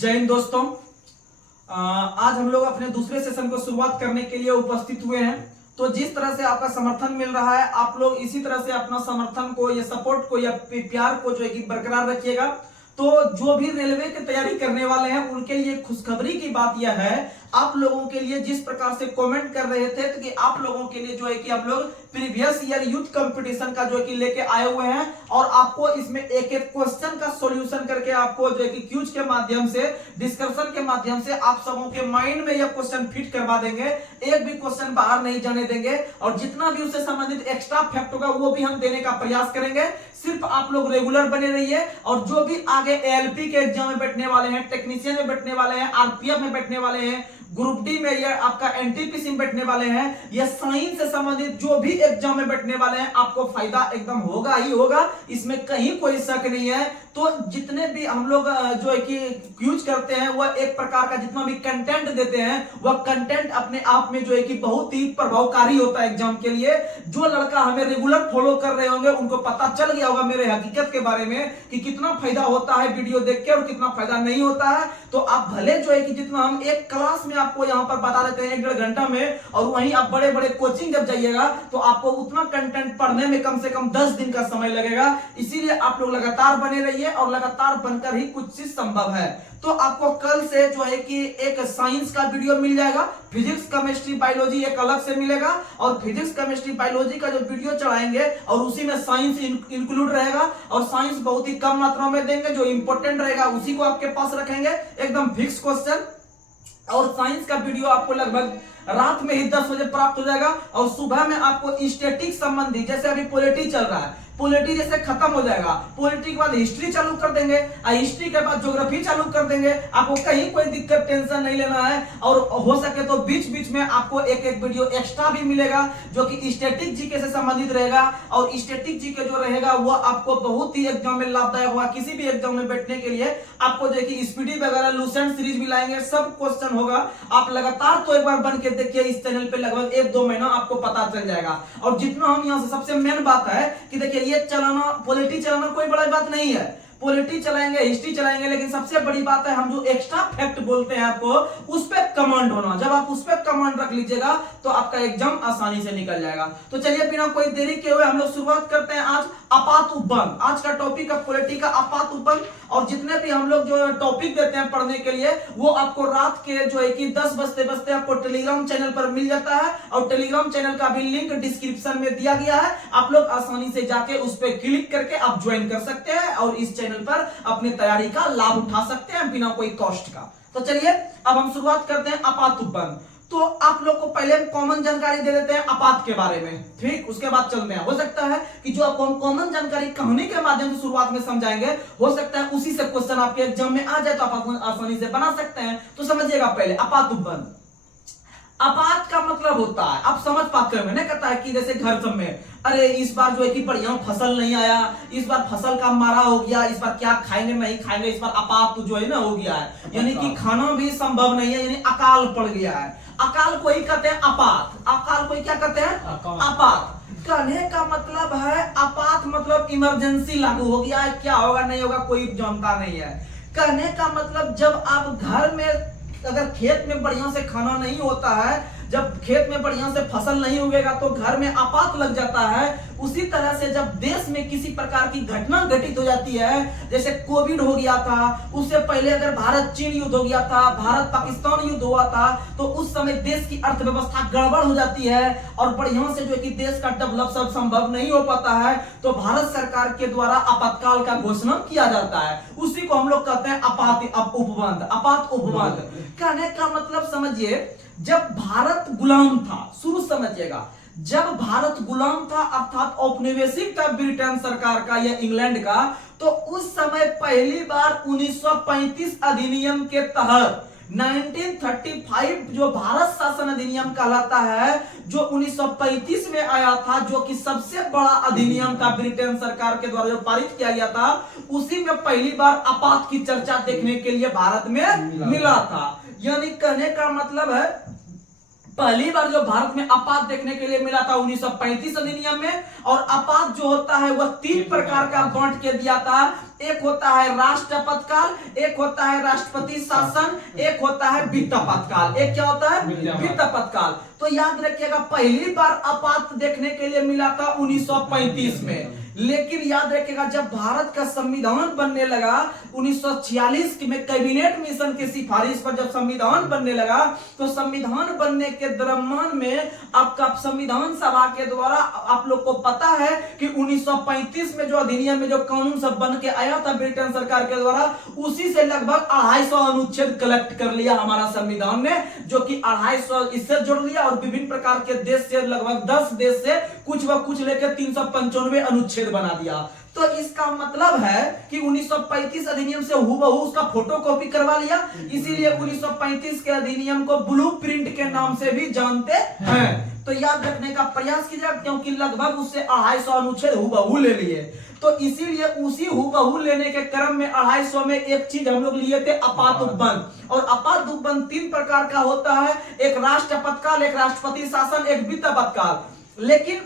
जय हिंद दोस्तों। आज हम लोग अपने दूसरे सेशन को शुरुआत करने के लिए उपस्थित हुए हैं। तो जिस तरह से आपका समर्थन मिल रहा है, आप लोग इसी तरह से अपना समर्थन को या सपोर्ट को या प्यार को जो है कि बरकरार रखिएगा। तो जो भी रेलवे की तैयारी करने वाले हैं उनके लिए खुशखबरी की बात यह है, आप लोगों के लिए जिस प्रकार से कमेंट कर रहे थे तो कि आप लोगों के लिए जो है कि हम लोग प्रीवियस ईयर यूथ कंपटीशन का जो है कि लेके आए हुए हैं और आपको इसमें एक एक क्वेश्चन का सॉल्यूशन करके आपको जो है कि क्यूज के माध्यम से, डिस्कशन के माध्यम से आप सबों के माइंड में यह क्वेश्चन फिट करवा देंगे। एक भी क्वेश्चन बाहर नहीं जाने देंगे और जितना भी उससे संबंधित एक्स्ट्रा फैक्ट होगा वो भी हम देने का प्रयास करेंगे। सिर्फ आप लोग रेगुलर बने रहिए और जो भी आगे एएलपी के एग्जाम में बैठने वाले हैं, टेक्नीशियन में बैठने वाले हैं, आरपीएफ में बैठने वाले हैं, ग्रुप डी में या आपका एनटीपीसी में बैठने वाले हैं, या साइंस से संबंधित जो भी एग्जाम में बैठने वाले हैं, आपको फायदा एकदम होगा ही होगा, इसमें कहीं कोई शक नहीं है। तो जितने भी हम लोग जो है कि यूज करते हैं वह एक प्रकार का जितना भी कंटेंट देते हैं वह कंटेंट अपने आप में जो है कि बहुत ही प्रभावकारी होता है एग्जाम के लिए। जो लड़का हमें रेगुलर फॉलो कर रहे होंगे उनको पता चल गया होगा मेरे हकीकत के बारे में कि कितना फायदा होता है वीडियो देख के और कितना फायदा नहीं होता है। तो आप भले जो है कि जितना हम एक क्लास में आपको यहाँ पर बता देते हैं 1-1.5 घंटा में, और वहीं आप बड़े बड़े कोचिंग जब जाइएगा तो आपको उतना कंटेंट पढ़ने में कम से कम 10 दिन का समय लगेगा। इसीलिए आप लोग लगातार बने रहिए और लगातार बनकर ही कुछ चीज संभव है। तो आपको कल से जो है कि एक साइंस का वीडियो मिल जाएगा, फिजिक्स केमिस्ट्री बायोलॉजी एक अलग से मिलेगा और फिजिक्स केमिस्ट्री बायोलॉजी का जो वीडियो चढ़ाएंगे और उसी में साइंस इंक्लूड रहेगा और साइंस बहुत ही कम मात्रा में देंगे। जो इंपॉर्टेंट रहेगा उसी को आपके पास रखेंगे, एकदम फिक्स क्वेश्चन। और साइंस का वीडियो आपको लगभग रात में ही 10 बजे प्राप्त हो जाएगा और सुबह में आपको स्टैटिक संबंधी, जैसे अभी पॉलिटी चल रहा है, पॉलिटी जैसे खत्म हो जाएगा, पॉलिटी के बाद हिस्ट्री चालू कर देंगे और हिस्ट्री के बाद ज्योग्राफी चालू कर देंगे। आपको कहीं कोई दिक्कत टेंशन नहीं लेना है और हो सके तो बीच बीच में आपको एक एक वीडियो एक्स्ट्रा भी मिलेगा जो कि स्टैटिक जीके से संबंधित रहेगा। और स्टैटिक जीके जो रहेगा वो आपको बहुत ही एग्जाम में लाभदायक होगा। किसी भी एग्जाम में बैठने के लिए आपको जो कि स्पीडी वगैरह लूसेंट सीरीज भी लाएंगे, सब क्वेश्चन होगा। आप लगातार तो एक बार बन के देखिए, इस चैनल पे लगभग 1-2 महीना आपको पता चल जाएगा। और जितना हम यहाँ से सबसे मेन बात है कि देखिए ये चलाना, पॉलिटी चलाना कोई बड़ी बात नहीं है, पॉलिटी चलाएंगे, हिस्ट्री चलाएंगे, लेकिन सबसे बड़ी बात है हम जो एक्स्ट्रा फैक्ट बोलते हैं आपको उस पे कमांड होना। जब आप उस पे कमांड रख लीजिएगा तो आपका एग्जाम आसानी से निकल जाएगा। तो चलिए बिना कोई देरी के हुए हम लोग शुरुआत करते हैं। आज आपात उपबंध, आज का टॉपिक है पॉलिटी का आपात उपबंध। और जितने भी हम लोग जो टॉपिक देते हैं पढ़ने के लिए वो आपको रात के जो है कि 10 बजते बजते आपको टेलीग्राम चैनल पर मिल जाता है और टेलीग्राम चैनल का भी लिंक डिस्क्रिप्शन में दिया गया है। आप लोग आसानी से जाके उस पर क्लिक करके आप ज्वाइन कर सकते हैं और इस चैनल पर अपनी तैयारी का लाभ उठा सकते हैं बिना कोई कॉस्ट का। तो चलिए अब हम शुरुआत करते हैं आपात उपबंध। तो आप लोग को पहले कॉमन जानकारी दे देते हैं आपात के बारे में, ठीक, उसके बाद चलते हैं। हो सकता है कि जो आपको हम कॉमन जानकारी कहानी के माध्यम से शुरुआत में समझाएंगे, हो सकता है उसी से क्वेश्चन आपके एग्जाम में आ जाए तो आप आसानी से बना सकते हैं। तो समझिएगा पहले आपात उपबंध। आपात का मतलब होता है, आप समझ पाते हो, मैंने कहता है कि जैसे घर सब में अरे इस बार जो है कि बढ़िया फसल नहीं आया, इस बार फसल का मारा हो गया, इस बार क्या खाएंगे नहीं खाएंगे, इस बार आपात जो है ना हो गया है, यानी कि खाना भी संभव नहीं है, यानी अकाल पड़ गया है। अकाल को ही कहते हैं आपात। अकाल को ही क्या कहते हैं? आपात। कहने का मतलब है आपात मतलब इमरजेंसी लागू हो गया है, क्या होगा नहीं होगा कोई जानता नहीं है। कहने का मतलब जब आप घर में अगर खेत में बढ़िया से खाना नहीं होता है, जब खेत में बढ़िया से फसल नहीं उगेगा तो घर में आपात लग जाता है। उसी तरह से जब देश में किसी प्रकार की घटना घटित हो जाती है, जैसे कोविड हो गया था, उससे पहले अगर भारत चीन युद्ध हो गया था, भारत पाकिस्तान युद्ध हुआ था, तो उस समय देश की अर्थव्यवस्था गड़बड़ हो जाती है और बढ़िया से जो है कि देश का डेवलप सब संभव नहीं हो पाता है, तो भारत सरकार के द्वारा आपातकाल का घोषणा किया जाता है। उसी को हम लोग कहते हैं आपात उपबंध, आपात उपबंध। कहने का मतलब समझिए, जब भारत गुलाम था, शुरू समझिएगा, जब भारत गुलाम था अर्थात औपनिवेशिक था ब्रिटेन सरकार का या इंग्लैंड का, तो उस समय पहली बार 1935 अधिनियम के तहत 1935 जो भारत शासन अधिनियम कहलाता है, जो 1935 में आया था, जो कि सबसे बड़ा अधिनियम था ब्रिटेन सरकार के द्वारा जो पारित किया गया था, उसी में पहली बार आपात की चर्चा देखने के लिए भारत में मिला था। यानी कहने का मतलब है पहली बार जो भारत में आपात देखने के लिए मिला था 1935 अधिनियम में। और आपात जो होता है वह 3 प्रकार का बांट के दिया था। एक होता है राष्ट्र आपातकाल, एक होता है राष्ट्रपति शासन, एक होता है वित्त आपातकाल। एक क्या होता है? वित्त आपातकाल। तो याद रखिएगा पहली बार आपात देखने के लिए मिला था 1935 में। लेकिन याद रखिएगा जब भारत का संविधान बनने लगा 1946 में कैबिनेट मिशन की सिफारिश पर जब संविधान बनने लगा, तो संविधान बनने के दरम्यान में आपका संविधान सभा के द्वारा आप लोग को पता है कि 1935 में जो अधिनियम में जो कानून सब बन के आया था ब्रिटेन सरकार के द्वारा, उसी से लगभग 250 अनुच्छेद कलेक्ट कर लिया हमारा संविधान ने, जो कि 250 इससे जोड़ लिया और विभिन्न प्रकार के देश से लगभग 10 देश से कुछ व कुछ लेकर 395 अनुच्छेद बना दिया। तो इसका मतलब है कि 1935 अधिनियम से हूबहू उसका फोटोकॉपी करवा लिया, इसीलिए 1935 के अधिनियम को ब्लूप्रिंट के नाम से भी जानते हैं। तो याद रखने का प्रयास कीजिएगा, क्योंकि लगभग उससे 250 अनुच्छेद हूबहू ले लिए। तो इसीलिए उसी हूबहू लेने के क्रम में 250 में एक चीज हम लोग लिए थे, आपात उपबंध। और आपात उपबंध 3 प्रकार का होता है, एक राष्ट्र आपातकाल, एक राष्ट्रपति शासन, एक वित्त आपातकाल। लेकिन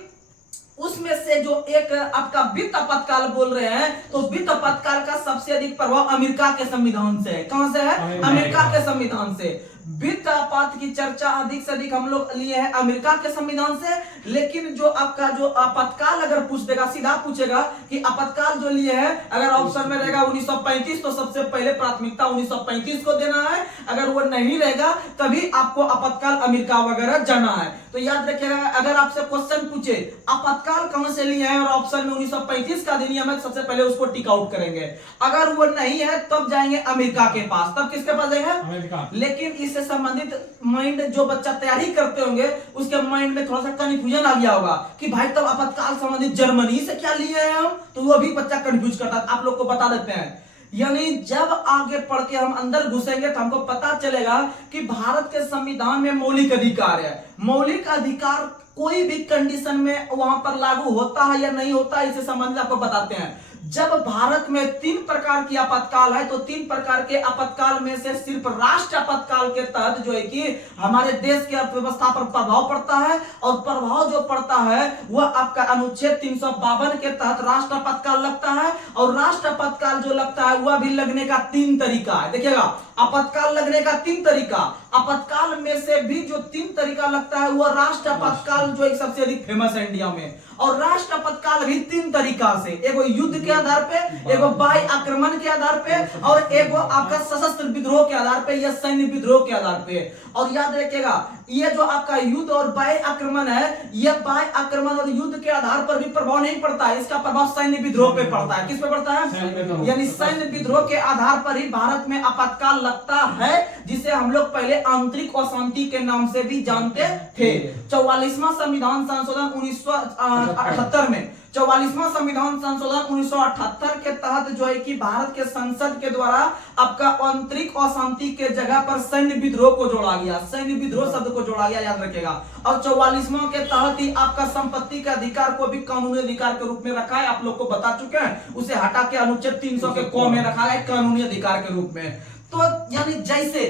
उसमें से जो एक आपका वित्त आपातकाल बोल रहे हैं, तो वित्त आपातकाल का सबसे अधिक प्रभाव अमेरिका के संविधान से है। कहां से है? अमेरिका के संविधान से। वित्त आपात की चर्चा अधिक से अधिक हम लोग लिए हैं अमेरिका के संविधान से। लेकिन जो आपका जो आपातकाल अगर पूछ देगा, सीधा पूछेगा कि आपातकाल जो लिए है, अगर ऑप्शन में रहेगा 1935 तो सबसे पहले प्राथमिकता 1935 को देना है। अगर वो नहीं रहेगा तभी आपको आपातकाल अमेरिका वगैरह जाना है। तो याद रखिएगा अगर आपसे क्वेश्चन पूछे आपातकाल कहां से लिए हैं और ऑप्शन में 1935 का अधिनियम है, सबसे पहले उसको टिक आउट करेंगे। अगर वो नहीं है तब जाएंगे अमेरिका के पास। तब किसके पास जाएंगे? लेकिन इससे संबंधित माइंड जो बच्चा तैयारी करते होंगे उसके माइंड में थोड़ा सा कंफ्यूजन आ गया होगा कि भाई तब आपातकाल संबंधित जर्मनी से क्या लिए हैं हम, तो वो भी बच्चा कंफ्यूज करता है। आप लोग को बता देते हैं, यानी जब आगे पढ़ के हम अंदर घुसेंगे तो हमको पता चलेगा कि भारत के संविधान में मौलिक अधिकार है। मौलिक अधिकार कोई भी कंडीशन में वहां पर लागू होता है या नहीं होता है, इससे संबंधित आपको बताते हैं। जब भारत में 3 प्रकार की आपातकाल है, तो 3 प्रकार के आपातकाल में से सिर्फ राष्ट्र आपातकाल के तहत जो है कि हमारे देश की अर्थव्यवस्था पर प्रभाव पड़ता है। और प्रभाव जो पड़ता है वह आपका अनुच्छेद 352 के तहत राष्ट्र आपातकाल लगता है। और राष्ट्र आपातकाल जो लगता है वह भी लगने का 3 तरीका है। देखिएगा आपातकाल लगने का 3 तरीका, आपातकाल में से भी जो 3 तरीका लगता है वह राष्ट्र आपातकाल जो एक सबसे अधिक फेमस है इंडिया में। और राष्ट्र आपातकाल भी 3 तरीका से, एगो युद्ध के आधार पे, एगो बाह्य आक्रमण के आधार पे, और एगो आपका सशस्त्र विद्रोह के आधार पे या सैन्य विद्रोह के आधार पे। और याद रखिएगा ये जो आपका युद्ध और बाह्य आक्रमण है, यह बाह्य आक्रमण और युद्ध के आधार पर भी प्रभाव नहीं पड़ता है, इसका प्रभाव सैन्य विद्रोह पे पड़ता है। किस पे पड़ता है? यानी सैन्य विद्रोह के आधार पर ही भारत में आपातकाल लगता है, जिसे हम लोग पहले आंतरिक अशांति के नाम से भी जानते थे। 44वां संविधान संशोधन 1978 में, 44वां संविधान संशोधन 1978 के तहत जो है कि भारत के संसद के द्वारा आपका आंतरिक अशांति के जगह पर सैन्य विद्रोह को जोड़ा गया, सैन्य विद्रोह शब्द को जोड़ा गया, याद रखेगा। और 44वां के तहत ही आपका संपत्ति के अधिकार को भी कानूनी अधिकार के रूप में रखा है, आप लोग को बता चुके हैं। उसे हटा के अनुच्छेद 300 के क में रखा है कानूनी अधिकार के रूप में। तो यानी जैसे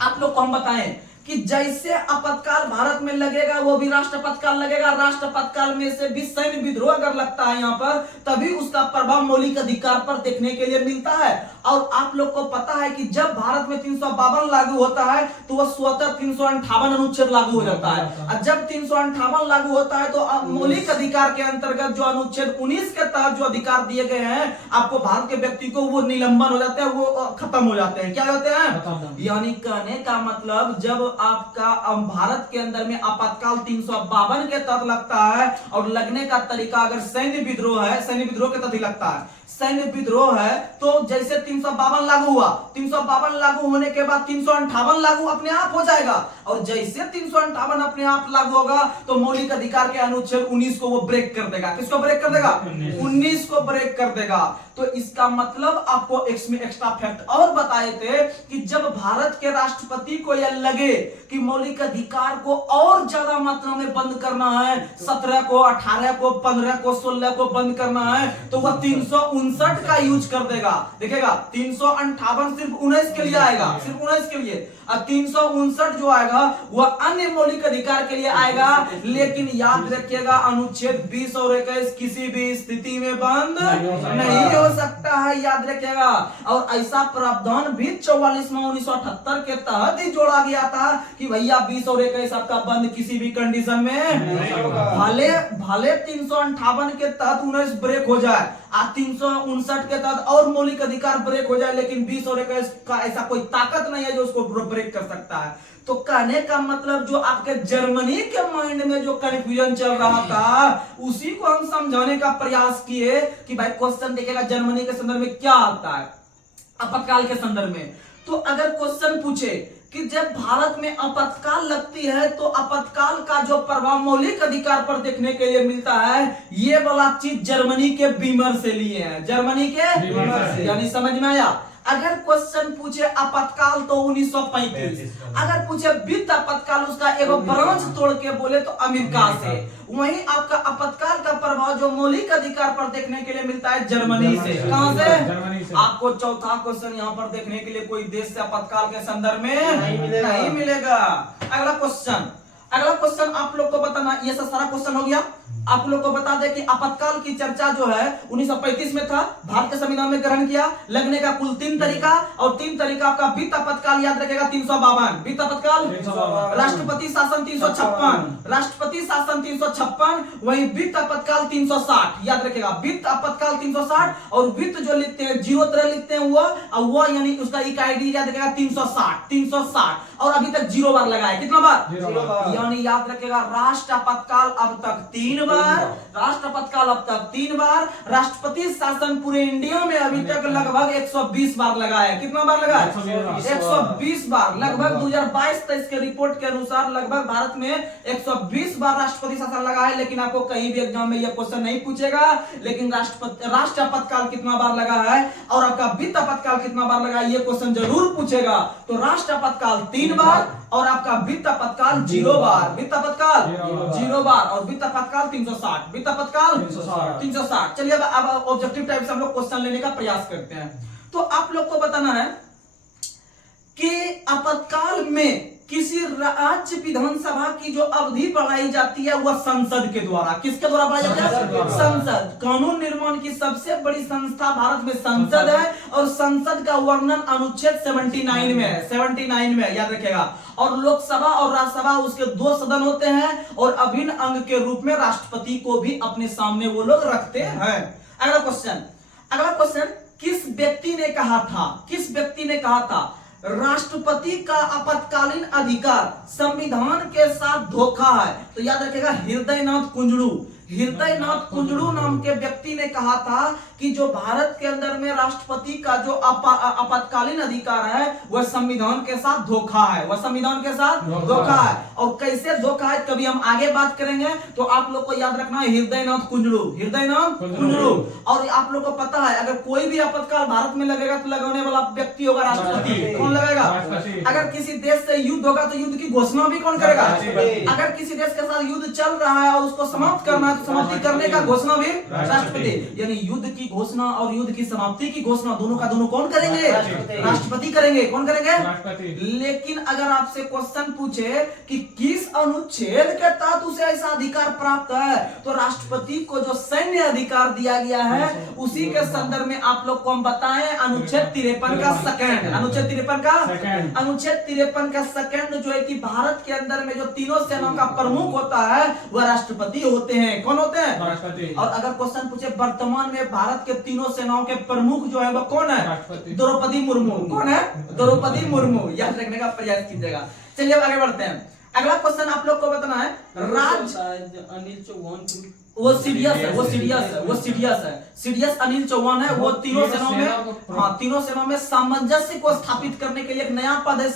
आप लोग को हम बताएं कि जैसे आपातकाल भारत में लगेगा वो भी राष्ट्र आपातकाल लगेगा। राष्ट्र आपातकाल में से भी सैन्य विद्रोह अगर लगता है यहाँ पर, तभी उसका प्रभाव मौलिक अधिकार पर देखने के लिए मिलता है। और आप लोग को पता है कि जब भारत में 352 लागू होता है तो वह स्वतः 358 अनुच्छेद लागू हो जाता है। और जब 358 लागू होता है तो मौलिक अधिकार के अंतर्गत जो अनुच्छेद 19 के तहत जो अधिकार दिए गए हैं आपको भारत के व्यक्ति को, वो निलंबन हो जाते हैं, वो खत्म हो जाते हैं। क्या होते हैं? यानी कहने का मतलब जब आपका भारत के अंदर में आपातकाल 352 के तहत लगता है और लगने का तरीका अगर सैन्य विद्रोह है, सैन्य विद्रोह के तहत ही लगता है। सैन्य विद्रोह है तो जैसे 352 लागू हुआ, 352 लागू होने के बाद 358 लागू अपने आप हो जाएगा। और जैसे 358 अपने आप लागू होगा तो मौलिक अधिकार के अनुच्छेद 19 को वो ब्रेक कर देगा। किसको ब्रेक कर देगा? 19 को ब्रेक कर देगा। तो इसका मतलब आपको इसमें एक्स्ट्रा फैक्ट और बताए थे कि जब भारत के राष्ट्रपति को यह लगे कि मौलिक अधिकार को और ज्यादा मात्रा में बंद करना है, 17 को, 18 को, 15 को, 16 को बंद करना है, तो वह 359 का यूज कर देगा। देखिएगा 358 सिर्फ 19 के लिए आएगा, सिर्फ 19 के लिए। और 359 जो आएगा आएगा वह अन्य मौलिक अधिकार के लिए आएगा, लेकिन याद रखिएगा अनुच्छेद 20 और 21 किसी भी स्थिति में बंद नहीं हो सकता है, याद रखिएगा। और ऐसा प्रावधान भी 44वां 1978 के तहत ही जोड़ा गया था कि भैया 20 और 21 आपका बंद किसी भी कंडीशन में भले 358 के तहत 19 ब्रेक हो जाए, 359 के तहत और मौलिक अधिकार ब्रेक हो जाए, लेकिन 20 और 21 का ऐसा कोई ताकत नहीं है जो उसको ब्रेक कर सकता है। तो कहने का मतलब जो आपके जर्मनी के माइंड में जो कंफ्यूजन चल रहा था उसी को हम समझाने का प्रयास किए कि भाई क्वेश्चन देखिएगा जर्मनी के संदर्भ में क्या आता है आपातकाल के संदर्भ में। तो अगर क्वेश्चन पूछे कि जब भारत में आपातकाल लगती है तो आपातकाल का जो प्रभाव मौलिक अधिकार पर देखने के लिए मिलता है, ये वाला चीज जर्मनी के बीमर से लिए हैं, जर्मनी के बीमर से, यानी समझ में आया। अगर क्वेश्चन पूछे आपातकाल तो 1935, अगर पूछे वित्त आपातकाल उसका एगो ब्रांच तोड़ के बोले तो अमेरिका से, वहीं आपका आपातकाल का प्रभाव जो मौलिक अधिकार पर देखने के लिए मिलता है जर्मनी से। कहां से? आपको चौथा क्वेश्चन यहाँ पर देखने के लिए कोई देश से आपातकाल के संदर्भ में नहीं मिलेगा। अगला क्वेश्चन आप लोग को बताना, ये सारा क्वेश्चन हो गया। आप लोग को बता दें कि आपातकाल की चर्चा जो है 1935 में था, भारत के संविधान में ग्रहण किया, लगने का कुल 3 तरीका, और 3 तरीका आपका वित्त आपातकाल याद रखेगा 352, वित्त आपातकाल, राष्ट्रपति शासन 356, राष्ट्रपति शासन 356, वही वित्त आपातकाल 360, याद रखेगा वित्त आपातकाल 360, और वित्त जो लिखते हैं 0 तरह लिखते हैं वो यानी उसका एक आईडी याद रखेगा 360, और अभी तक 0 बार लगा है, कितना बार? यानी याद रखेगा राष्ट्र आपातकाल अब तक 3 बार, राष्ट्र आपातकाल अब तक 3 बार, राष्ट्रपति शासन पूरे इंडिया में अभी तक लगभग 120 बार लगा है। कितना बार लगा है? 120 बार, लगभग 2022-23 के रिपोर्ट के अनुसार लगभग भारत में 120 बार राष्ट्रपति शासन लगा है। लेकिन आपको कहीं भी एग्जाम में यह क्वेश्चन नहीं पूछेगा, लेकिन राष्ट्र आपातकाल कितना बार लगा है और आपका वित्त आपातकाल कितना बार लगा है, यह क्वेश्चन जरूर पूछेगा। तो राष्ट्र आपातकाल 3 बार और आपका वित्त आपातकाल 0 बार, वित्त आपातकाल 0 बार, और वित्त आपातकाल 360, वित्त आपातकाल 360। चलिए अब ऑब्जेक्टिव टाइप से हम लोग क्वेश्चन लेने का प्रयास करते हैं। तो आप लोग को बताना है कि आपातकाल में किसी राज्य विधानसभा की जो अवधि बढ़ाई जाती है वह संसद के द्वारा, किसके द्वारा बढ़ाई जाती है? संसद। कानून निर्माण की सबसे बड़ी संस्था भारत में संसद है, और संसद का वर्णन अनुच्छेद 79 में है, 79 में याद रखिएगा। और लोकसभा और राज्यसभा उसके 2 सदन होते हैं, और अभिन्न अंग के रूप में राष्ट्रपति को भी अपने सामने वो लोग रखते हैं। अगला क्वेश्चन, किस व्यक्ति ने कहा था राष्ट्रपति का आपातकालीन अधिकार संविधान के साथ धोखा है? तो याद रखिएगा हृदयनाथ कुंजड़ू नाम के व्यक्ति ने कहा था कि जो भारत के अंदर में राष्ट्रपति का जो आपातकालीन अधिकार है वह संविधान के साथ धोखा है, धोखा है। और कैसे धोखा है कभी हम आगे बात करेंगे। तो आप लोग को याद रखना है हृदयनाथ कुंजड़ू। और आप लोग को पता है अगर कोई भी आपातकाल भारत में लगेगा तो लगाने वाला व्यक्ति होगा राष्ट्रपति। कौन लगाएगा? अगर किसी देश से युद्ध होगा तो युद्ध की घोषणा भी कौन करेगा? अगर किसी देश के साथ युद्ध चल रहा है और उसको समाप्त करना, समाप्ति करने का घोषणा भी राष्ट्रपति। यानी युद्ध की घोषणा और युद्ध की समाप्ति की घोषणा दोनों का दोनों कौन करेंगे? राष्ट्रपति करेंगे। कौन करेंगे? लेकिन अगर आपसे क्वेश्चन पूछे कि किस अनुच्छेद के तहत उसे ऐसा अधिकार प्राप्त है, तो राष्ट्रपति को जो सैन्य अधिकार दिया गया है उसी के संदर्भ में आप लोग को हम बताएं अनुच्छेद 53 का सेकंड, अनुच्छेद 53 का सेकंड जो है कि भारत के अंदर में जो तीनों सेनाओं का प्रमुख होता है वह राष्ट्रपति होते हैं। कौन होते हैं? राष्ट्रपति। और अगर क्वेश्चन पूछे वर्तमान में भारत के तीनों सेनाओं के प्रमुख जो है वह कौन है? द्रौपदी मुर्मू। कौन है? द्रौपदी मुर्मू। याद रखने का प्रयास कीजिएगा। चलिए अब आगे बढ़ते हैं। अगला क्वेश्चन आप लोग को बताना है अनिल चौहान, वो सीडीएस है, अनिल चौहान है। वो तीनों सेनाओं में सामंजस्य को स्थापित करने के लिए एक नया पद है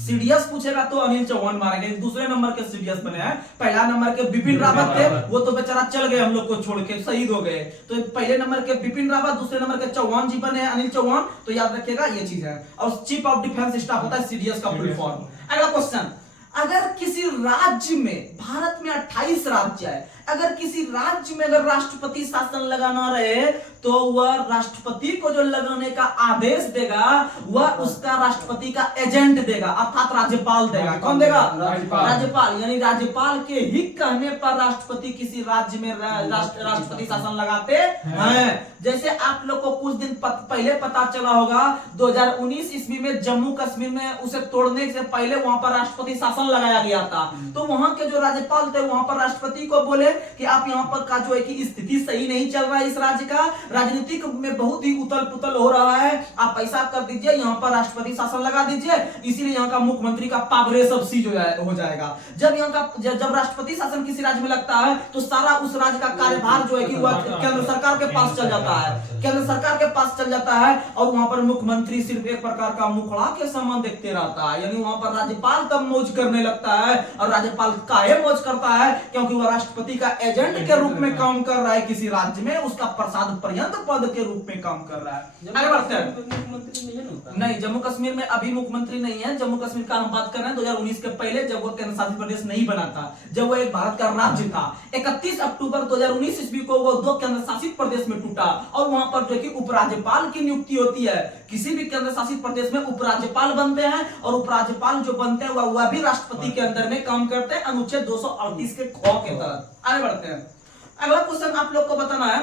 सीडीएस पूछेगा तो अनिल चौहान मारेंगे। दूसरे नंबर के सीडीएस बने हैं। पहला नंबर के बिपिन रावत थे, वो तो बेचारा चल गए, हम लोग को छोड़ के शहीद हो गए। तो पहले नंबर के बिपिन रावत, दूसरे नंबर के चौहान जी बने अनिल चौहान। तो याद रखिएगा ये चीज है। और चीफ ऑफ डिफेंस स्टाफ होता है सीडीएस का फुल फॉर्म। अगला क्वेश्चन, अगर किसी राज्य में, भारत में 28 राज्य है, अगर किसी राज्य में अगर राष्ट्रपति शासन लगाना रहे तो वह राष्ट्रपति को जो लगाने का आदेश देगा वह उसका राष्ट्रपति का एजेंट देगा, अर्थात राज्यपाल देगा। कौन देगा? राज्यपाल। यानी राज्यपाल के ही कहने पर राष्ट्रपति किसी राज्य में राष्ट्रपति शासन लगाते हैं। जैसे आप लोग को कुछ दिन पहले पता चला होगा 2019 ईस्वी में जम्मू कश्मीर में उसे तोड़ने से पहले वहां पर राष्ट्रपति शासन लगाया गया था। तो वहां के जो राज्यपाल थे वहां पर राष्ट्रपति को बोले कि आप यहाँ पर का जो है कि स्थिति सही नहीं चल रहा है, इस राज्य का राजनीतिक में बहुत ही उथल पुथल हो रहा है, आप पैसा कर दीजिए, यहाँ पर राष्ट्रपति शासन लगा दीजिए, इसीलिए यहाँ का मुख्यमंत्री का पावरे सब सीज हो जाएगा। जब राष्ट्रपति शासन किसी राज्य में लगता है तो सारा उस राज्य का कार्यभार जो है कि वह केंद्र सरकार के पास चल जाता है, केंद्र सरकार के पास चल जाता है और वहां पर मुख्यमंत्री सिर्फ एक प्रकार का मुखड़ा के समान देखते रहता है। यानी वहां पर राज्यपाल कब मौज करने लगता है, और राज्यपाल काहे मौज करता है? क्योंकि वह राष्ट्रपति का एजेंट के रूप में काम कर रहा है किसी राज्य में, उसका प्रसाद पर्यंत पद के रूप में काम कर रहा है। आगे बढ़ते हैं। नहीं, जम्मू कश्मीर में अभी मुख्यमंत्री नहीं है। जम्मू कश्मीर का हम बात कर रहे हैं 2019 के पहले, जब वो केंद्र शासित प्रदेश नहीं बना था, जब वो एक भारत का राज्य था। 31 अक्टूबर 2019 ईस्वी को वो 2 केंद्र शासित प्रदेश में टूटा और वहां पर जो कि उपराज्यपाल की नियुक्ति होती है। किसी भी केंद्र शासित प्रदेश में उपराज्यपाल बनते हैं और उपराज्यपाल जो बनते हैं वह भी राष्ट्रपति के अंदर में काम करते हैं, अनुच्छेद 238 के ख के तहत। आगे बढ़ते हैं। अगला क्वेश्चन आप लोग को बताना है,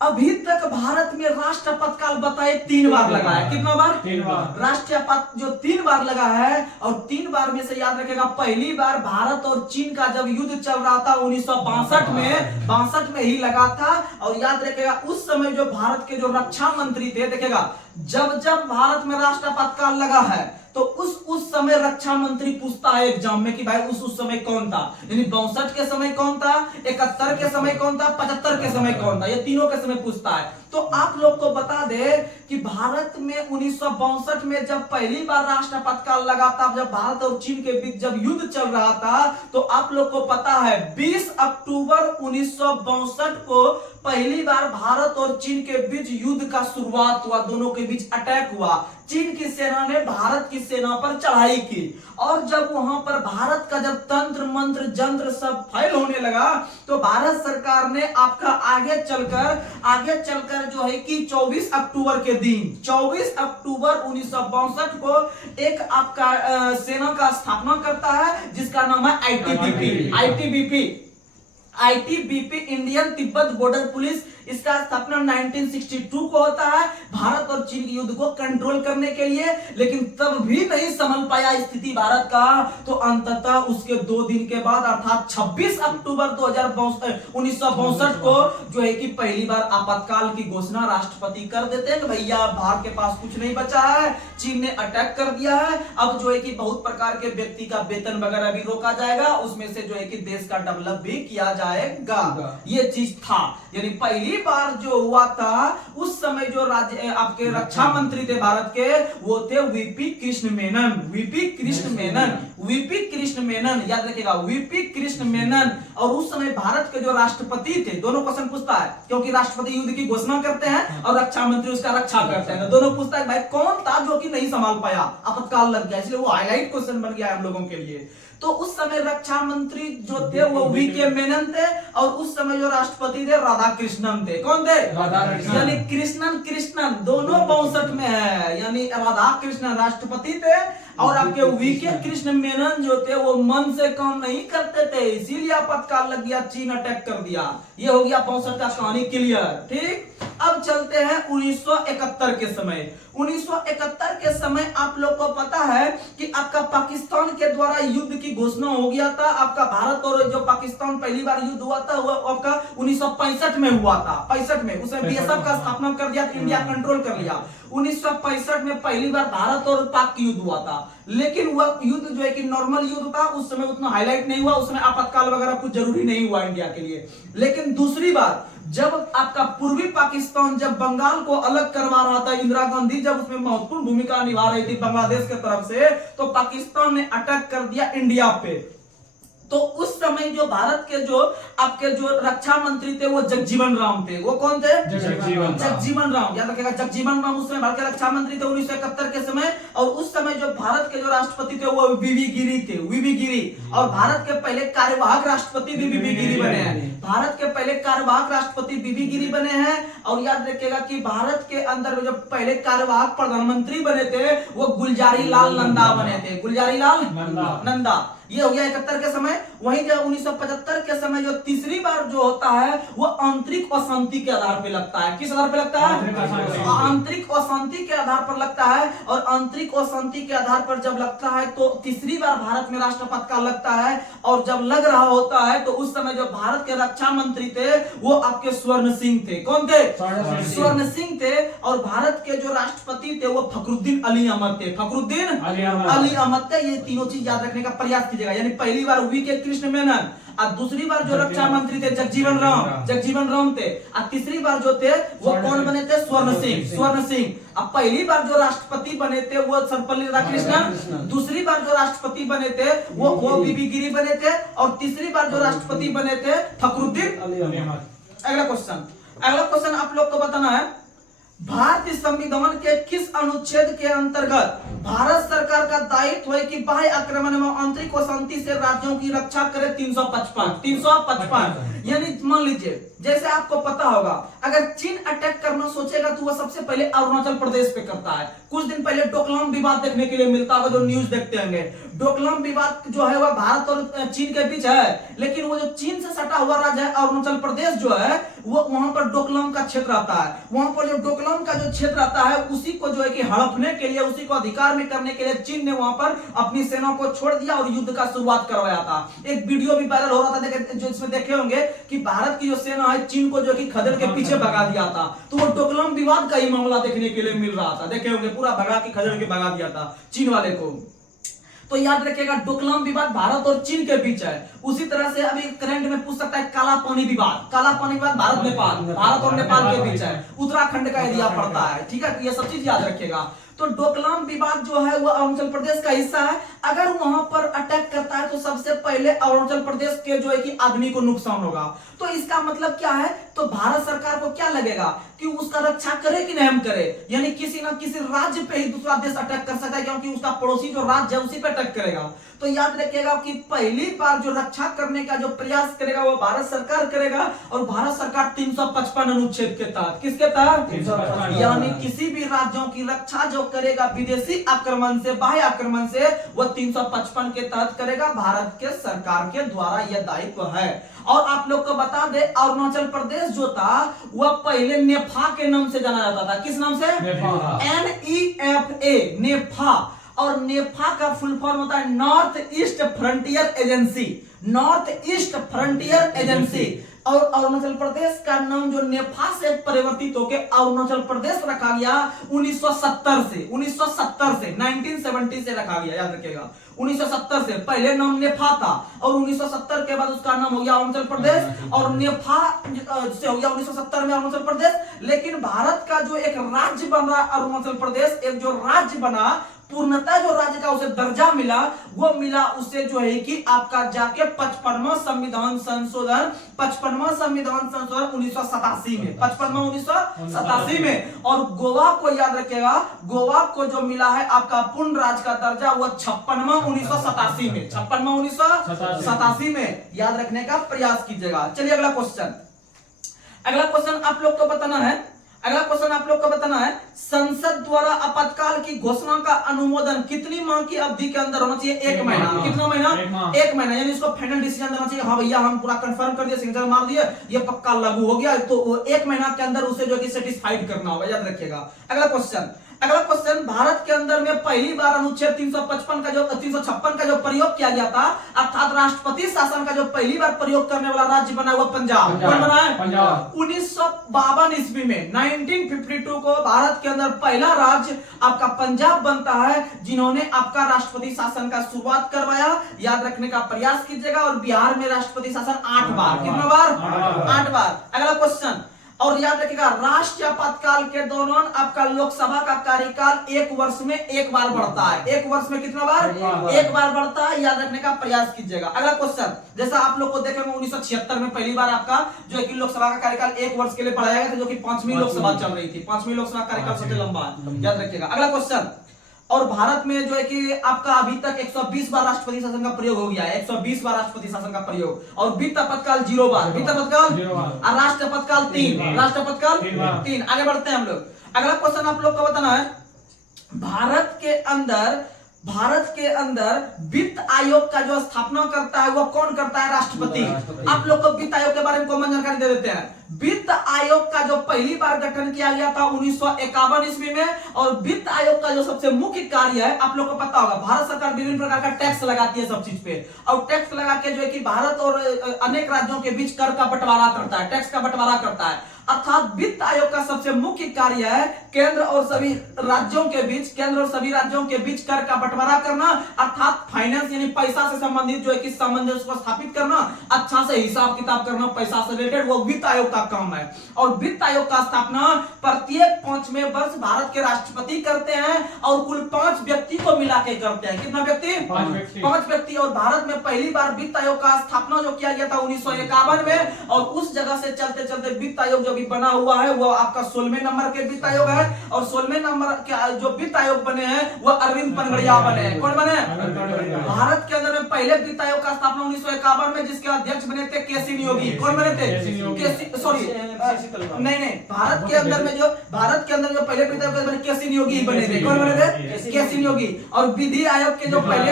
अभी तक भारत में राष्ट्रपति बताए 3 बार लगा है। कितना बार? 3 बार। राष्ट्रपति जो 3 बार लगा है, और 3 बार में से याद रखेगा, पहली बार भारत और चीन का जब युद्ध चल रहा था 1962 में ही लगा था। और याद रखेगा उस समय जो भारत के जो रक्षा मंत्री थे, देखेगा जब भारत में राष्ट्रपति लगा है तो उस समय रक्षा मंत्री पूछता है एग्जाम में कि भाई उस समय कौन था। यानी 62 के समय कौन था, 71 के समय कौन था, 75 के समय कौन था, ये तीनों के समय पूछता है। तो आप लोग को बता दे कि भारत में 1962 में जब पहली बार राष्ट्रपति लगा था, जब भारत और चीन के बीच जब युद्ध चल रहा था, तो आप लोग को पता है 20 अक्टूबर 1962 को पहली बार भारत और चीन के बीच युद्ध का शुरुआत हुआ, दोनों के बीच अटैक हुआ। चीन की सेना ने भारत की सेना पर चढ़ाई की, और जब वहां पर भारत का जब तंत्र मंत्र जंत्र सब फेल होने लगा तो भारत सरकार ने आपका आगे चलकर जो है कि 24 अक्टूबर के दिन 24 अक्टूबर 1962 को एक आपका सेना का स्थापना करता है जिसका नाम है ITBP, Indian Tibet border police. इसका स्थापना 1962 को होता है भारत और चीन के युद्ध को कंट्रोल करने के लिए। लेकिन तब भी नहीं संभल पाया स्थिति भारत का, तो अंततः उसके 2 दिन के बाद अर्थात 26 अक्टूबर 1962 को जो है कि पहली बार आपातकाल की घोषणा राष्ट्रपति कर देते हैं कि भैया भारत के पास कुछ नहीं बचा है, चीन ने अटैक कर दिया है, अब जो है कि बहुत प्रकार के व्यक्ति का वेतन वगैरह भी रोका जाएगा, उसमें से जो है कि देश का डेवलप भी किया जाएगा। ये चीज था। यानी पहली बार जो हुआ था उस समय जो राज्य आपके रक्षा मंत्री थे भारत के, वो थे वीपी कृष्ण मेनन। याद रखिएगा वीपी कृष्ण मेनन। और उस समय भारत के जो राष्ट्रपति थे, दोनों क्वेश्चन पूछता है क्योंकि राष्ट्रपति युद्ध की घोषणा करते हैं और रक्षा मंत्री उसका रक्षा करते हैं, दोनों पूछता है भाई कौन था जो कि नहीं संभाल पाया, आपातकाल लग गया, इसलिए वो हाईलाइट क्वेश्चन बन गया हम लोगों के लिए। तो उस समय रक्षा मंत्री जो थे वो वीके मेनन थे, और उस समय जो राष्ट्रपति थे राधा कृष्णन थे। कौन थे? यानी कृष्णन दोनों 62 में है। यानी राधा कृष्णन राष्ट्रपति थे और आपके वीके कृष्ण मेनन जो थे वो मन से काम नहीं करते थे, इसीलिए आपातकाल लग गया, चीन अटैक कर दिया। ये हो गया 62 का कहानी क्लियर। ठीक, अब चलते हैं 1971 के समय। 1971 के समय आप लोग को पता है कि आपका पाकिस्तान के द्वारा युद्ध की घोषणा हो गया था। आपका भारत और जो पाकिस्तान पहली बार युद्ध हुआ था वो आपका 1965 में हुआ था। 65 में उसने बीएसएफ का स्थापना कर दिया, इंडिया कंट्रोल कर लिया। 1965 में पहली बार भारत और पाक की युद्ध हुआ था, लेकिन वह युद्ध जो है कि नॉर्मल युद्ध था, उस समय उतना हाईलाइट नहीं हुआ, उसमें आपातकाल वगैरह कुछ जरूरी नहीं हुआ इंडिया के लिए। लेकिन दूसरी बार जब आपका पूर्वी पाकिस्तान जब बंगाल को अलग करवा रहा था, इंदिरा गांधी जब उसमें महत्वपूर्ण भूमिका निभा रही थी बांग्लादेश की तरफ से, तो पाकिस्तान ने अटैक कर दिया इंडिया पे। तो उस समय जो भारत के जो आपके जो रक्षा मंत्री थे वो जगजीवन राम थे। वो कौन थे? जगजीवन राम। याद रखिएगा, जगजीवन राम उस समय भारत के रक्षा मंत्री थे 1971 के समय। और उस समय जो भारत के जो राष्ट्रपति थे वो वीवी गिरी थे, वीवी गिरी। और भारत के पहले कार्यवाहक राष्ट्रपति भी वीवी गिरी बने हैं। भारत के पहले कार्यवाहक राष्ट्रपति वीवी गिरी बने हैं। और याद रखिएगा कि भारत के अंदर जो पहले कार्यवाहक प्रधानमंत्री बने थे वो गुलजारी लाल नंदा बने थे, गुलजारी लाल नंदा। ये हो गया 71 के समय। वहीं जब 1975 के समय जो तीसरी बार जो होता है वो आंतरिक अशांति के आधार पे लगता है। किस आधार पे लगता है? आंतरिक अशांति के आधार पर लगता है। और आंतरिक अशांति के आधार पर जब लगता है तो तीसरी बार भारत में राष्ट्रपति का लगता है। और जब लग रहा होता है तो उस समय जो भारत के रक्षा मंत्री थे वो आपके स्वर्ण सिंह थे। कौन थे? स्वर्ण सिंह थे। और भारत के जो राष्ट्रपति थे वो फखरुद्दीन अली अहमद थे, फखरुद्दीन अली अहमद थे। ये तीनों चीज याद रखने का प्रयास कीजिएगा। यानी पहली बार वी के कृष्ण मेनन, और दूसरी बार जो रक्षा मंत्री थे जगजीवन राम थे। और तीसरी बार जो थे वो कौन बने थे? स्वर्ण सिंह। अब पहली बार जो राष्ट्रपति बने थे वो सर्वपल्ली राधाकृष्णन। दूसरी बार जो राष्ट्रपति बने थे वो वीवी गिरी बने थे। और तीसरी बार जो राष्ट्रपति बने थे फखरुद्दीन अली अहमद। अगला क्वेश्चन आप लोग को बताना है, भारतीय संविधान के किस अनुच्छेद के अंतर्गत भारत सरकार का दायित्व है कि बाह्य आक्रमण में आंतरिक अशांति से राज्यों की रक्षा करे? 355। यानी मान लीजिए जैसे आपको पता होगा अगर चीन अटैक करना सोचेगा तो वह सबसे पहले अरुणाचल प्रदेश पे करता है। कुछ दिन पहले डोकलाम विवाद देखने के लिए मिलता होगा, जो न्यूज देखते होंगे। डोकलाम विवाद जो है वह भारत और चीन के बीच है, लेकिन वो जो चीन से सटा हुआ राज्य है अरुणाचल प्रदेश जो है वो वहां पर डोकलाम का क्षेत्र आता है। वहां पर जो डोकलाम का जो क्षेत्र आता है उसी को जो है कि हड़पने के लिए, उसी को अधिकार में करने के लिए चीन ने वहां पर अपनी सेना को छोड़ दिया और युद्ध का शुरुआत करवाया था। एक वीडियो भी वायरल हो रहा था जो इसमें देखे होंगे कि भारत की जो सेना है चीन को जो कि खदेड़ के पीछे भगा दिया था। तो वो डोकलाम विवाद का ही मामला देखने के लिए मिल रहा था। देखे होंगे पूरा भगा के खदेड़ के भगा दिया था चीन वाले को। तो याद रखिएगा डोकलाम विवाद भारत और चीन के बीच है। उसी तरह से अभी करंट में पूछ सकता है काला पानी विवाद भारत और नेपाल के बीच है, उत्तराखंड का एरिया पड़ता है। ठीक है, ये सब चीज याद रखिएगा। तो डोकलाम विवाद जो है वो अरुणाचल प्रदेश का हिस्सा है। अगर वहां पर अटैक करता है तो सबसे पहले अरुणाचल प्रदेश के जो है कि आदमी को नुकसान होगा। तो इसका मतलब क्या है? तो भारत सरकार को क्या लगेगा कि उसका रक्षा करे कि नहीं हम करे, यानी किसी ना किसी राज्य पे ही दूसरा देश अटैक कर सकता है, क्योंकि उसका पड़ोसी जो राज्य है उसी पे अटैक करेगा। तो याद रखिएगा कि पहली बार जो रक्षा करने का जो प्रयास करेगा वो भारत सरकार करेगा। और भारत सरकार 355 अनुच्छेद के तहत, किसके तहत? यानी किसी भी राज्यों की रक्षा जो करेगा विदेशी आक्रमण से, बाह्य आक्रमण से, वो 355 के तहत करेगा। भारत के सरकार के द्वारा यह दायित्व है। और आप लोग को बता दे अरुणाचल प्रदेश जो था वह पहले नेफा के नाम से जाना जाता था। किस नाम से? NEFA, नेफा। और नेफा का फुल फॉर्म होता है नॉर्थ ईस्ट फ्रंटियर एजेंसी। और अरुणाचल प्रदेश का नाम जो नेफा से परिवर्तित होकर अरुणाचल प्रदेश रखा गया 1970 से 1970 से रखा गया। याद रखिएगा 1970 से पहले नाम नेफा था और 1970 के बाद उसका नाम हो गया अरुणाचल प्रदेश। और नेफा से हो गया 1970 में अरुणाचल प्रदेश। लेकिन भारत का जो एक राज्य बन रहा अरुणाचल प्रदेश, एक जो राज्य बना पूर्णतः जो राज्य का उसे दर्जा मिला वो मिला उसे जो है कि आपका जाके 55वां संविधान संशोधन 1987 में 1987 में। और गोवा को याद रखेगा, गोवा को जो मिला है आपका पूर्ण राज्य का दर्जा वो 56वां 1987 में। याद रखने का प्रयास कीजिएगा। चलिए अगला क्वेश्चन आप लोग को बताना है संसद द्वारा आपातकाल की घोषणा का अनुमोदन कितनी माह की अवधि के अंदर होना चाहिए? 1 महीना। कितना महीना? 1 महीना। यानी इसको फाइनल डिसीजन देना चाहिए, हाँ भैया हम पूरा कंफर्म कर दिया, सिग्नेचर मार दिए, ये पक्का लागू हो गया। तो 1 महीना के अंदर उसे जो कि सेटिस्फाइड करना होगा। याद रखिएगा। अगला क्वेश्चन भारत के अंदर में पहली बार अनुच्छेद 356 का जो प्रयोग किया गया था, अर्थात राष्ट्रपति शासन का जो पहली बार प्रयोग करने वाला राज्य बना हुआ पंजाब। कौन बना है? पंजाब। 1952 ईस्वी में 1952 को भारत के अंदर पहला राज्य आपका पंजाब बनता है, जिन्होंने आपका राष्ट्रपति शासन का शुरुआत करवाया। याद रखने का प्रयास कीजिएगा। और बिहार में राष्ट्रपति शासन 8 बार। कितना बार? 8 बार। अगला क्वेश्चन, और याद रखिएगा राष्ट्रीय आपातकाल के दौरान आपका लोकसभा का कार्यकाल 1 वर्ष में 1 बार बढ़ता है। 1 वर्ष में कितना बार? 1 बार बढ़ता है, याद रखने का प्रयास कीजिएगा। अगला क्वेश्चन, जैसा आप लोग को देखेंगे 1976 में पहली बार आपका जो है कि लोकसभा का कार्यकाल 1 वर्ष के लिए बढ़ाया गया था, जो कि 5वीं लोकसभा चल रही थी। 5वीं लोकसभा कार्यकाल सबसे लंबा है, याद रखिएगा। अगला क्वेश्चन, और भारत में जो है कि आपका अभी तक 120 बार राष्ट्रपति शासन का प्रयोग हो गया है। 120 बार राष्ट्रपति शासन का प्रयोग, और वित्त आपातकाल 0 बार, वित्त आपातकाल और राष्ट्र आपातकाल 3, राष्ट्र आपातकाल 3। आगे बढ़ते हैं हम लोग। अगला क्वेश्चन आप लोग को बताना है, भारत के अंदर वित्त आयोग का जो स्थापना करता है वो कौन करता है? राष्ट्रपति। आप लोग को वित्त आयोग के बारे में कॉमन जानकारी दे देते हैं। वित्त आयोग का जो पहली बार गठन किया गया था 1951 ईस्वी में, और वित्त आयोग का जो सबसे मुख्य कार्य है आप लोग को पता होगा, भारत सरकार विभिन्न प्रकार का टैक्स लगाती है सब चीज पे, और टैक्स लगा के जो है कि भारत और अनेक राज्यों के बीच कर का बंटवारा करता है, टैक्स का बंटवारा करता है। अर्थात वित्त आयोग का सबसे मुख्य कार्य है केंद्र और सभी राज्यों के बीच कर का बंटवारा करना, अर्थात फाइनेंस यानी पैसा से संबंधित जो है कि सामंजस्य को स्थापित करना, अच्छा से हिसाब किताब करना, पैसा से रिलेटेड, वो वित्त आयोग का काम है। और वित्त आयोग का स्थापना प्रत्येक 5वें वर्ष भारत के राष्ट्रपति करते हैं, और कुल 5 व्यक्ति को मिला के करते हैं। कितना व्यक्ति? 5 व्यक्ति। और भारत में पहली बार वित्त आयोग का स्थापना जो किया गया था 1951 में, और उस जगह से चलते चलते वित्त आयोग भी बना हुआ है वो आपका 16वें नंबर के वित्त आयोग है। और 16वें नंबर के जो वित्त आयोग बने हैं वो अरविंद पनगड़िया बने हैं। कौन बने? भारत के अंदर में पहले वित्त आयोग का स्थापना 1951 में, जिसके अध्यक्ष बने थे केसी नियोगी। कौन बने थे? सॉरी नहीं, भारत के अंदर में जो पहले वित्त आयोग बने केसी नियोगी बने थे। कौन बने थे? केसी नियोगी। और विधि आयोग के जो पहले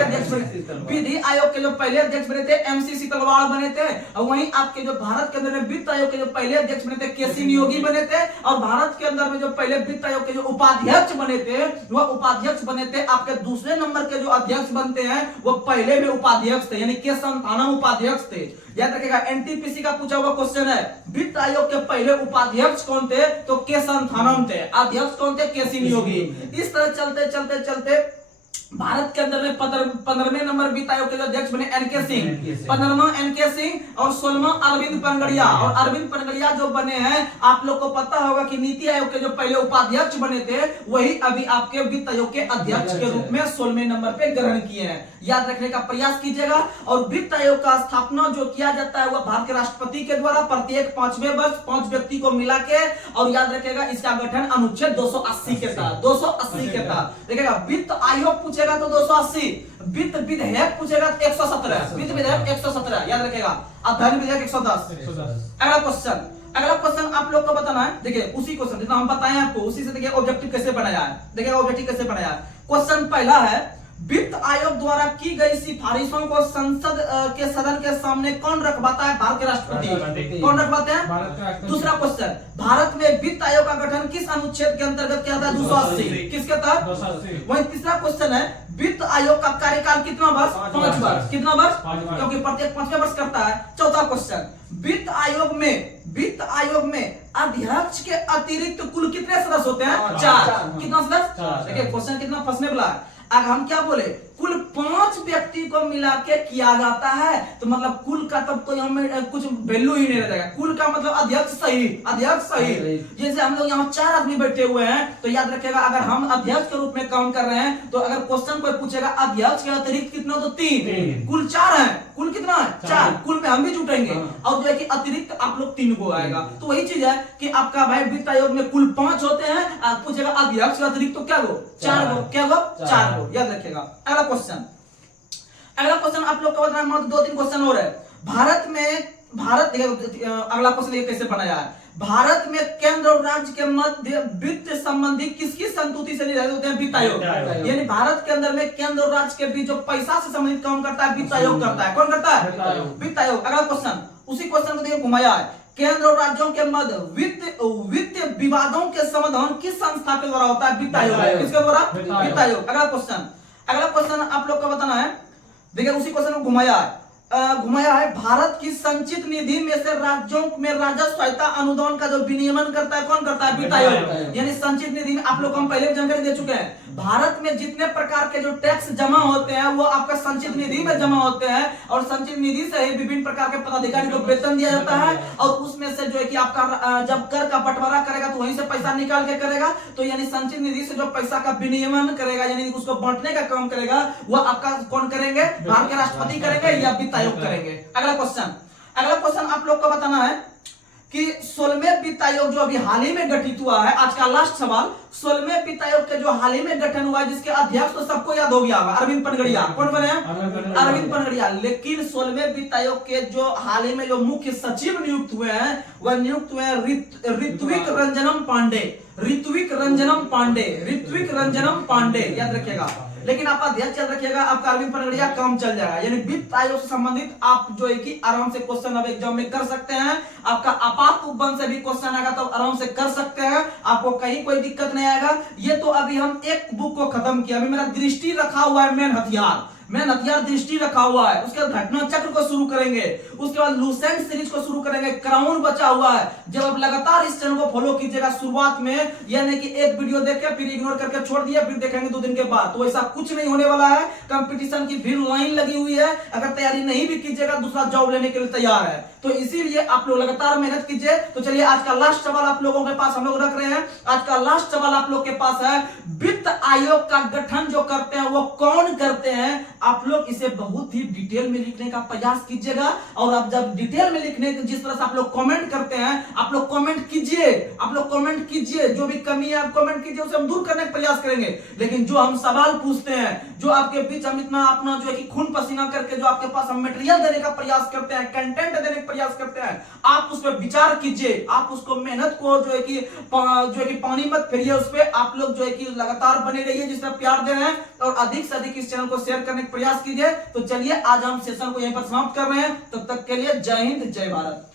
अध्यक्ष बने थे एमसी सीतलवाड़ बने थे। और वहीं आपके जो भारत के अंदर में वित्त आयोग के जो पहले अध्यक्ष बने थे केसी नियोगी बने थे। और भारत के अंदर में जो पहले वित्त आयोग के जो उपाध्यक्ष बने थे वो उपाध्यक्ष बने थे आपके दूसरे नंबर के जो अध्यक्ष बनते हैं वो पहले में उपाध्यक्ष थे, यानी के संथानम उपाध्यक्ष थे। याद रखिएगा, एनटीपीसी का पूछा हुआ क्वेश्चन है, वित्त आयोग के पहले उपाध्यक्ष कौन थे? तो के संथानम थे। अध्यक्ष कौन थे? केसी नियोगी। इस तरह चलते भारत के अंदर में 15वें नंबर वित्त आयोग के जो अध्यक्ष बने एनके सिंह, 15वां एनके सिंह और 16वां अरविंद पनगड़िया। और अरविंद पनगड़िया जो बने हैं आप लोग को पता होगा कि नीति आयोग के जो पहले उपाध्यक्ष बने थे वही अभी आपके वित्त आयोग के अध्यक्ष के रूप में 16वें नंबर पे ग्रहण किए हैं। याद रखने का प्रयास कीजिएगा। और वित्त आयोग का स्थापना जो किया जाता है वह भारत के राष्ट्रपति के द्वारा प्रत्येक 5वें वर्ष 5 व्यक्ति को मिला के, और याद रखिएगा इसका गठन अनुच्छेद 280 के तहत 280 के तहत। देखिएगा वित्त आयोग पूछेगा तो 280, वित्त विधेयक पूछेगा तो 117, वित्त विधेयक 117 याद रखिएगा, अध्ययन विधेयक 110। अगला क्वेश्चन आप लोग को बताना है। देखिए उसी क्वेश्चन जितना हम बताए आपको उसी से देखिए ऑब्जेक्टिव कैसे बनाया है। देखिए ऑब्जेक्टिव कैसे बनाया है। क्वेश्चन पहला है, वित्त आयोग द्वारा की गई सिफारिशों को संसद के सदन के सामने कौन रखवाता है? भारत के राष्ट्रपति। कौन रखवाते हैं? दूसरा क्वेश्चन, भारत में वित्त आयोग का गठन किस अनुच्छेद के अंतर्गत किया था? 280। किसके तहत? 280। वहीं तीसरा क्वेश्चन है, वित्त आयोग का कार्यकाल कितना वर्ष? 5 वर्ष। कितना वर्ष? क्योंकि प्रत्येक 5वें वर्ष करता है। चौथा क्वेश्चन, वित्त आयोग में अध्यक्ष के अतिरिक्त कुल कितने सदस्य होते हैं? 4। कितना सदस्य? देखिए क्वेश्चन कितना फंसने वाला है। अब हम क्या बोले, कुल 5 व्यक्ति को मिला के किया जाता है, तो मतलब कुल का तब तो यहाँ में कुछ वैल्यू ही नहीं रहेगा। कुल का मतलब अध्यक्ष सही। जैसे हम लोग यहाँ 4 आदमी बैठे हुए हैं तो याद रखिएगा अगर हम अध्यक्ष के रूप में काम कर रहे हैं तो अगर क्वेश्चन कोई पूछेगा अध्यक्ष के अतिरिक्त कितना, तो 3। कुल 4 है। कुल कितना है? 4। कुल में हम भी जुटेंगे और जो है कि अतिरिक्त आप लोग 3 को आएगा। तो वही चीज है कि आपका भाई वित्त आयोग में कुल 5 होते हैं, आप पूछेगा अध्यक्ष के अतिरिक्त तो क्या गो? 4 गो। क्या गो? 4 गो। याद रखिएगा। अगला क्वेश्चन आप लोग का बताना, मतलब 2-3 क्वेश्चन और है। अगला क्वेश्चन ये कैसे बनाया है, भारत में केंद्र और राज्य के मध्य वित्त संबंधी किसकी संतुति से निर्धारित होते हैं? वित्त आयोग। यानी भारत के अंदर में केंद्र और राज्य के बीच जो पैसा से संबंधित काम करता है वित्त आयोग करता है। कौन करता है? वित्त आयोग। अगला क्वेश्चन, उसी क्वेश्चन को देखिए घुमाया है, केंद्र और राज्यों के मध्य वित्त विवादों के समाधान किस संस्था के द्वारा होता है? वित्त आयोग। किसके द्वारा? वित्त आयोग। अगला क्वेश्चन आप लोग को बताना है। देखिए उसी क्वेश्चन को घुमाया है, भारत की संचित निधि में से राज्यों में राजस्व सहायता अनुदान का जो विनियमन करता है कौन करता है? वित्त आयोग। यानी संचित निधि में आप लोग हम पहले भी जानकारी दे चुके हैं, भारत में जितने प्रकार के जो टैक्स जमा होते हैं वो आपका संचित निधि में जमा होते हैं, और संचित निधि से ही विभिन्न प्रकार के पदाधिकारी को वेतन दिया जाता है, और उसमें से जो है कि आपका जब कर का बंटवारा करेगा तो वहीं से पैसा निकाल के करेगा, तो यानी संचित निधि से जो पैसा का विनियमन करेगा यानी उसको बांटने का काम करेगा वो आपका कौन करेंगे, भारत के राष्ट्रपति करेंगे या वित्त आयोग करेंगे। अगला क्वेश्चन आप लोग को बताना है कि 16वें वित्त आयोग जो अभी हाल ही में गठित हुआ है, आज का लास्ट सवाल, 16वें वित्त आयोग के जो हाल ही में गठन हुआ है जिसके अध्यक्ष तो सबको याद हो गया होगा, अरविंद पनगड़िया। कौन बने हैं? अरविंद पनगड़िया। लेकिन 16वें वित्त आयोग के जो हाल ही में जो मुख्य सचिव नियुक्त हुए हैं वह नियुक्त हुए हैं ऋत्विक रंजनम पांडे, याद रखिएगा। लेकिन आप अध्यक्ष याद रखिएगा, आपका अरविंद पनगड़िया काम चल जाएगा। यानी वित्त आयोग से संबंधित आप जो है कि आराम से क्वेश्चन अब एग्जाम में कर सकते हैं। आपका आपात उपबंध से भी क्वेश्चन आएगा तो आराम से कर सकते हैं, आपको कहीं कोई दिक्कत नहीं आएगा। ये तो अभी हम एक बुक को खत्म किया, अभी मेरा दृष्टि रखा हुआ है मेन हथियार दृष्टि रखा हुआ है। उसके बाद घटना चक्र को शुरू करेंगे, उसके बाद लूसेंट सीरीज को शुरू करेंगे, क्राउन बचा हुआ है। जब आप लगातार इस चैनल को फॉलो कीजिएगा शुरुआत में, यानी कि एक वीडियो देख के फिर इग्नोर करके छोड़ दिया, फिर देखेंगे 2 दिन के बाद, तो ऐसा कुछ नहीं होने वाला है। कंपटीशन की भीड़ लाइन लगी हुई है, अगर तैयारी नहीं भी कीजिएगा दूसरा जॉब लेने के लिए तैयार है, तो इसीलिए आप लोग लगातार मेहनत कीजिए। तो चलिए आज का लास्ट सवाल आप लोगों के पास हम लोग रख रहे हैं। आज का लास्ट सवाल आप लोग के पास है, वित्त आयोग का गठन जो करते हैं वो कौन करते हैं? आप लोग इसे बहुत ही डिटेल में लिखने का प्रयास कीजिएगा, और आप जब डिटेल में लिखने जिस तरह से आप लोग कमेंट करते हैं, आप लोग कमेंट कीजिए, जो भी कमी है आप कमेंट कीजिए, उसे हम दूर करने का प्रयास करेंगे। लेकिन जो हम सवाल पूछते हैं, जो आपके बीच हम इतना अपना जो है कि खून पसीना करके जो आपके पास हम मटेरियल देने का प्रयास करते हैं, कंटेंट देने का प्रयास करते हैं, आप उस पर विचार कीजिए, आप उसको मेहनत को जो है कि पानी मत फेरिए उस पर। आप लोग जो है कि लगातार बने रहिए जिस तरह प्यार दे रहे हैं, और अधिक से अधिक इस चैनल को शेयर करने का प्रयास कीजिए। तो चलिए आज हम सेशन को यहीं पर समाप्त कर रहे हैं, तब तक के लिए जय हिंद जय भारत।